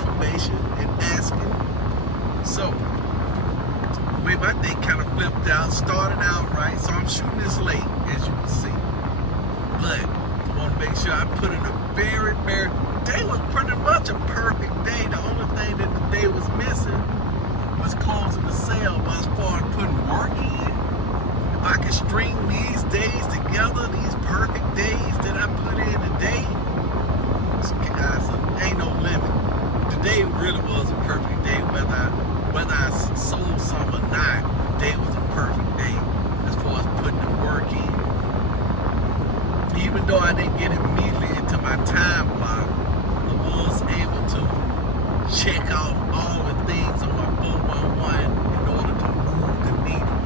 affirmation and asking. So, the way my day kind of flipped out, started out right. So I'm shooting this late, as you can see. But I want to make sure I put in a very, day was pretty much a perfect day. The only thing that the day was missing was closing the sale. But as far as putting work in, if I could string these days together, these perfect days that I put in today, guys, ain't no limit. Today really was a perfect day. Whether I sold some or not, today was a perfect day as far as putting the work in. Even though I didn't get immediately into my time block, I was able to check off all the things on my 411 in order to move the needle.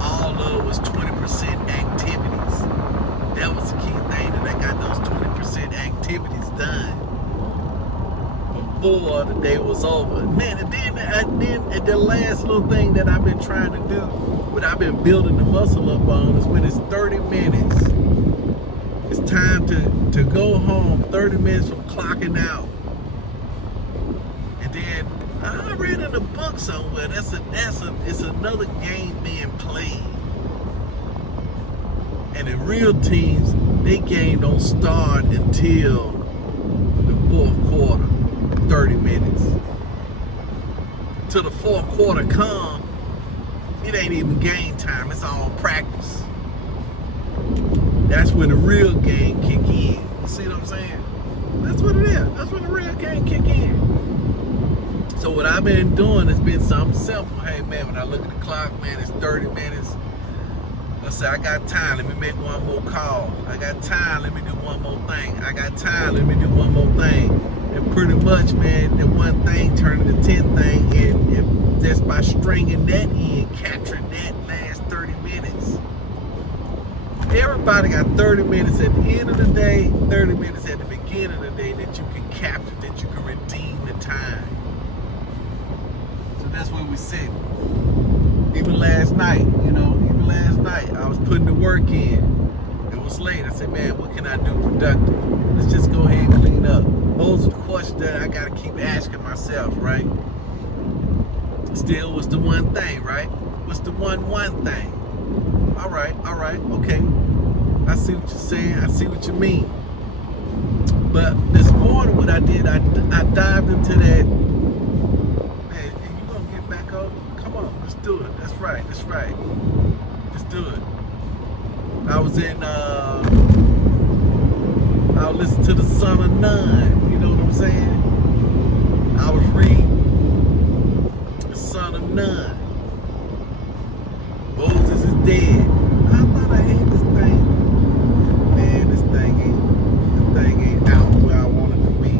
All of it was 20% activities. That was the key thing, that I got those 20% activities done before the day was over. Man, and then the last little thing that I've been trying to do, what I've been building the muscle up on, is when it's 30 minutes. It's time to go home, 30 minutes from clocking out. And then I read in a book somewhere, it's another game being played. And in real teams, their game don't start until the fourth quarter, 30 minutes. Till the fourth quarter comes, it ain't even game time, it's all practice. That's when the real game kick in. You see what I'm saying? That's what it is. That's when the real game kick in. So what I've been doing has been something simple. Hey man, when I look at the clock, man, it's 30 minutes. Let's say I got time, let me make one more call. I got time, let me do one more thing. I got time, let me do one more thing. And pretty much, man, the one thing turned into 10 thing, and just by stringing that in, capturing that last 30 minutes. Everybody got 30 minutes at the end of the day, 30 minutes at the beginning of the day that you can capture, that you can redeem the time. So that's where we sit. Even last night, I was putting the work in. It was late. I said, man, what can I do productive? Let's just go ahead and clean up. Those are the questions that I gotta keep asking myself, right? Still, what's the one thing, right? What's the one thing? All right, okay. I see what you're saying. I see what you mean. But this morning, what I did, I dived into that. Man, you gonna get back up? Come on, let's do it. That's right. Let's do it. I was in. I was listening to the Son of None. You know what I'm saying? I was reading the Son of None. Moses is dead. I thought I had this thing. Man, this thing ain't out where I want it to be.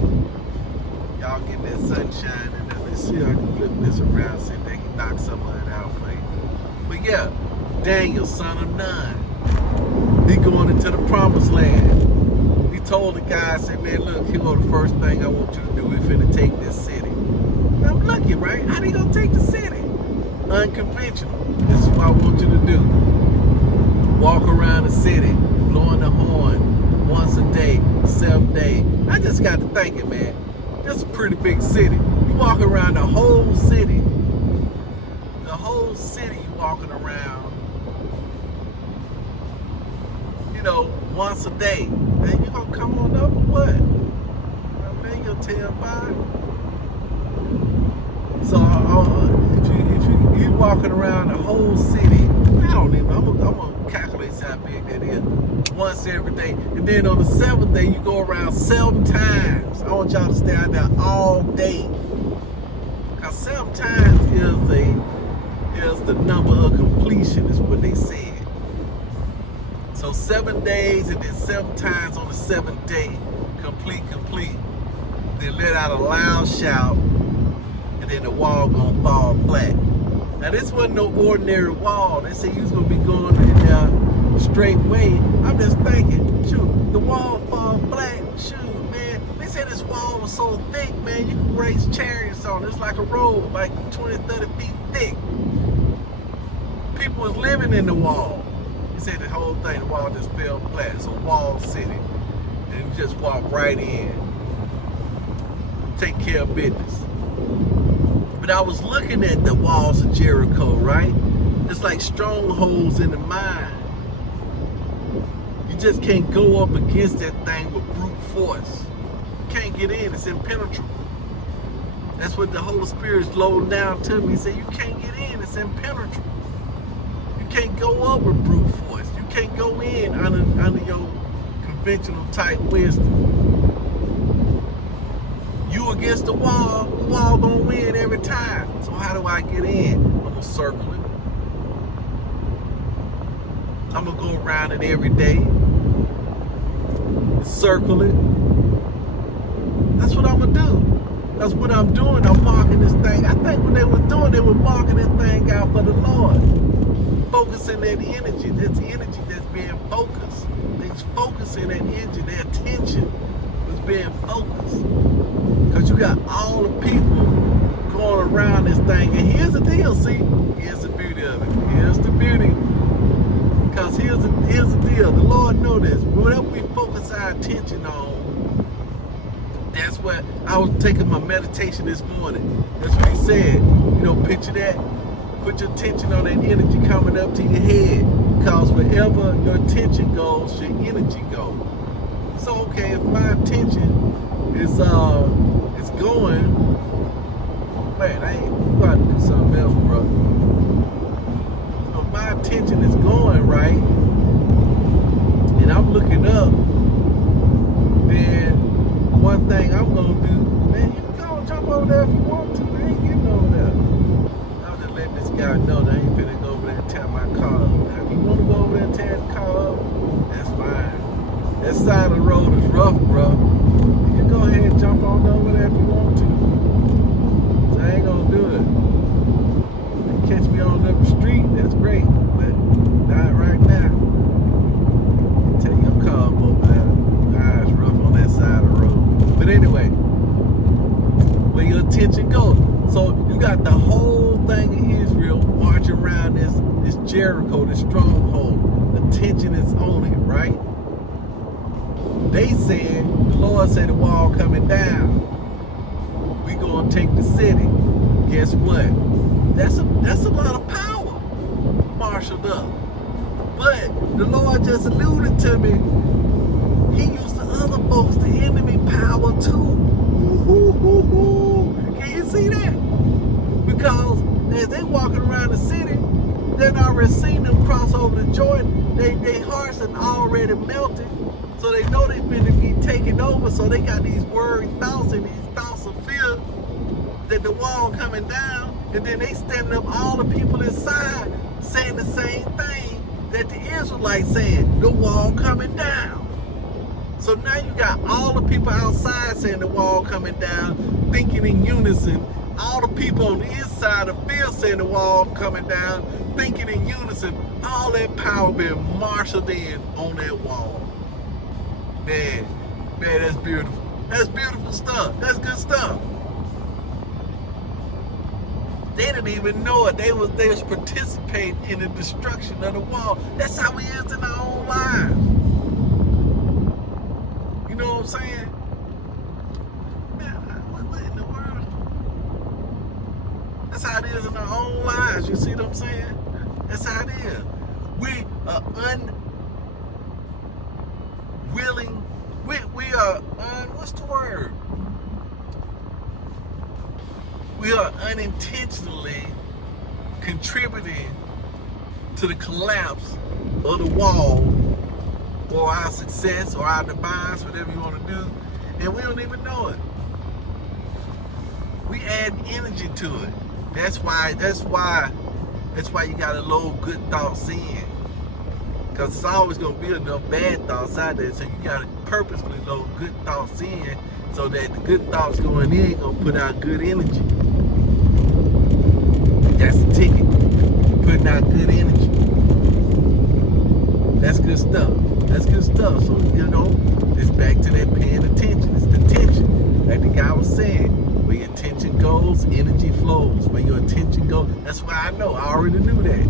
Y'all get that sunshine and then let's see if I can flip this around, see if they can knock some of it out for you. But yeah, Daniel, son of Nun, he going into the promised land. He told the guy, said, man, look, here go the first thing I want you to do. We finna take this city. I'm lucky, right? How they gonna take the city? Unconventional. This is what I want you to do. Walk around the city, blowing the horn once a day, 7 days. I just got to thinking, man, that's a pretty big city. You walk around the whole city. The whole city you walking around, once a day. Man, you gonna come on up or what? Man, you'll tell by. So if you walking around the whole city, I'm gonna calculate how big that is. Once every day, and then on the 7th day you go around 7 times. I want y'all to stay out there all day. Cause 7 times is the number of completion, is what they said. So 7 days and then 7 times on the 7th day, complete. Then let out a loud shout, and then the wall gonna fall flat. Now this wasn't no ordinary wall. They said you was gonna be going in there straight way. I'm just thinking, shoot, the wall fall flat. Shoot, man. They said this wall was so thick, man, you could race chariots on it. It's like a road, like 20, 30 feet thick. People was living in the wall. They said the whole thing, the wall just fell flat. It's a wall city. And you just walk right in. take care of business. But I was looking at the walls of Jericho, right? It's like strongholds in the mind. You just can't go up against that thing with brute force. You can't get in, it's impenetrable. That's what the Holy Spirit's loading down to me. He said, you can't get in, it's impenetrable. You can't go up with brute force. You can't go in under your conventional type wisdom. You against the wall gonna win every time. So how do I get in? I'm gonna circle it. I'm gonna go around it every day. Circle it. That's what I'm gonna do. That's what I'm doing. I'm marking this thing. I think when they were doing, they were marking this thing out for the Lord. Focusing that energy. That's energy that's being focused. They're focusing that energy, their attention was being focused. Because you got all the people going around this thing. And here's the deal, see? Here's the beauty of it. Here's the beauty. Because here's the deal. The Lord knows this. Whatever we focus our attention on, that's what I was taking my meditation this morning. That's what he said. You know, picture that. Put your attention on that energy coming up to your head. Because wherever your attention goes, your energy goes. So, okay, if my attention is going, man, I ain't about to do something else, bro. So if my attention is going right, and I'm looking up, then one thing I'm gonna do, man, you can go and jump over there if you want to. I ain't getting over there. I'm just letting this guy know that I ain't finna go over there and tear my car up. Now, if you want to go over there and tear the car up, that's fine. That side of the road is rough, bro. You can go ahead and jump on over there if you want to. So I ain't gonna do it. If you catch me on the street, that's great. But not right now. Take your car up over there. Nah, it's rough on that side of the road. But anyway, where your attention goes. So you got the whole thing of Israel marching around this Jericho, this stronghold. Attention is on it, right? They said, the Lord said the wall coming down. We gonna take the city. Guess what? That's a lot of power marshaled up. But the Lord just alluded to me. He used the other folks, the enemy power too. Can you see that? Because as they walking around the city, they've already seen them cross over the Jordan. They hearts are already melted. So they know they finna be taken over. So they got these worried thoughts and these thoughts of fear that the wall coming down. And then they standing up, all the people inside saying the same thing that the Israelites saying, the wall coming down. So now you got all the people outside saying the wall coming down, thinking in unison. All the people on the inside of the field saying the wall coming down, thinking in unison. All that power being marshaled in on that wall. Man, that's beautiful. That's beautiful stuff. That's good stuff. They didn't even know it. They was participating in the destruction of the wall. That's how we is in our own lives. You know what I'm saying? Man, what in the world? That's how it is in our own lives. You see what I'm saying? That's how it is. We are unwilling. We are what's the word? We are unintentionally contributing to the collapse of the wall, or our success, or our demise, whatever you want to do, and we don't even know it. We add energy to it. That's why you gotta load good thoughts in. Because it's always gonna be enough bad thoughts out there. So you gotta purposefully load good thoughts in so that the good thoughts going in gonna put out good energy. That's the ticket. Putting out good energy. That's good stuff. That's good stuff. So, you know, it's back to that paying attention. It's the attention. Like the guy was saying, where your attention goes, energy flows. Where your attention goes, that's what I know. I already knew that.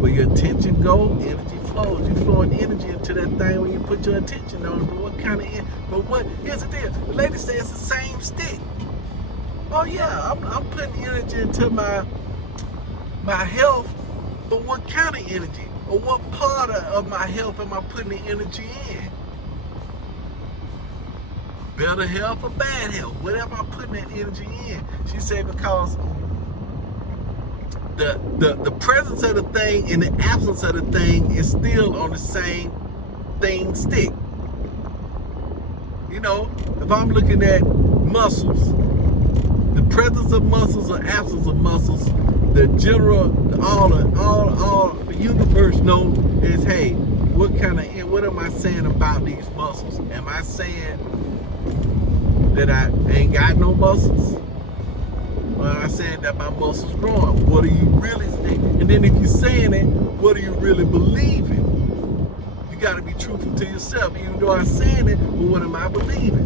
Where your attention goes, energy flows. flows. You flowing energy into that thing when you put your attention on it. But what kind of here's the deal. The lady says it's the same stick. Oh yeah, I'm putting energy into my health, but what kind of energy? Or what part of my health am I putting the energy in? Better health or bad health? Whatever I'm putting that energy in. She said because the presence of the thing and the absence of the thing is still on the same thing stick. You know, if I'm looking at muscles, the presence of muscles or absence of muscles, the general, all the universe knows is, hey, what am I saying about these muscles? Am I saying that I ain't got no muscles? Or am I saying that my muscles growing? What are you really saying? And then if you're saying it, what are you really believing? You got to be truthful to yourself. Even though I'm saying it, but what am I believing?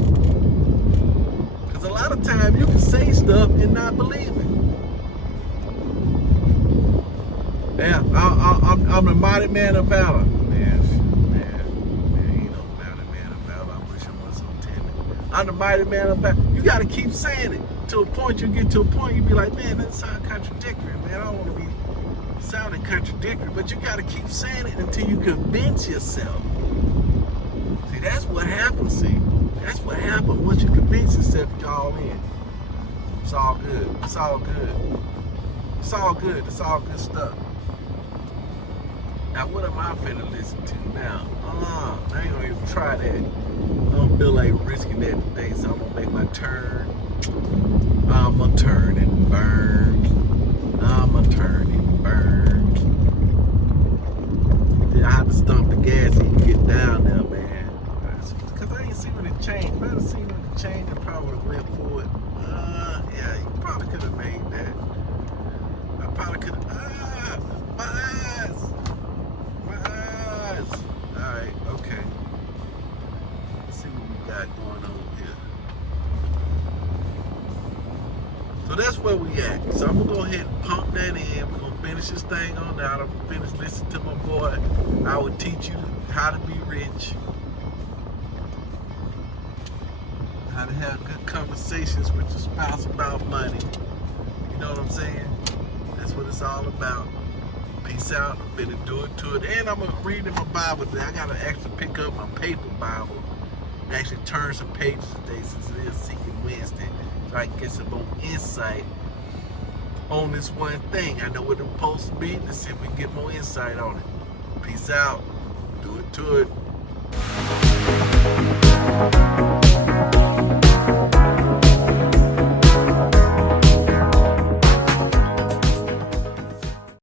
Because a lot of times you can say stuff and not believe it. Yeah, I'm the mighty man of valor. Man, you know, mighty man of valor. I wish I was so timid. I'm the mighty man of valor. You got to keep saying it to a point. You get to a point, you be like, man, that sounds contradictory, man. I don't want to be sounding contradictory, but you got to keep saying it until you convince yourself. See, that's what happens. See, that's what happens once you convince yourself. You're all in. It's all good. It's all good. It's all good. It's all good stuff. Now, what am I finna listen to now? I ain't gonna even try that. I don't feel like risking that today, so I'm gonna make my turn. I'm gonna turn and burn. I'm gonna turn and burn. Yeah, I have to stomp the gas and get down there, man. Because I ain't seen when it changed. If I had seen when it changed, I probably would have went for it. Yeah, you probably could have made that. I probably could have. My eyes. Alright, okay. Let's see what we got going on here. So that's where we at. So I'm gonna go ahead and pump that in. We're gonna finish this thing on out. I'm gonna finish listening to my boy. I will teach you how to be rich. How to have good conversations with your spouse about money. You know what I'm saying? That's what it's all about. Peace out. I'm finna do it to it. And I'm gonna read in my Bible today. I gotta actually pick up my paper Bible and actually turn some pages today since it is Seeking Wednesday. So I can get some more insight on this one thing. I know what it's supposed to be. Let's see if we can get more insight on it. Peace out. Do it to it.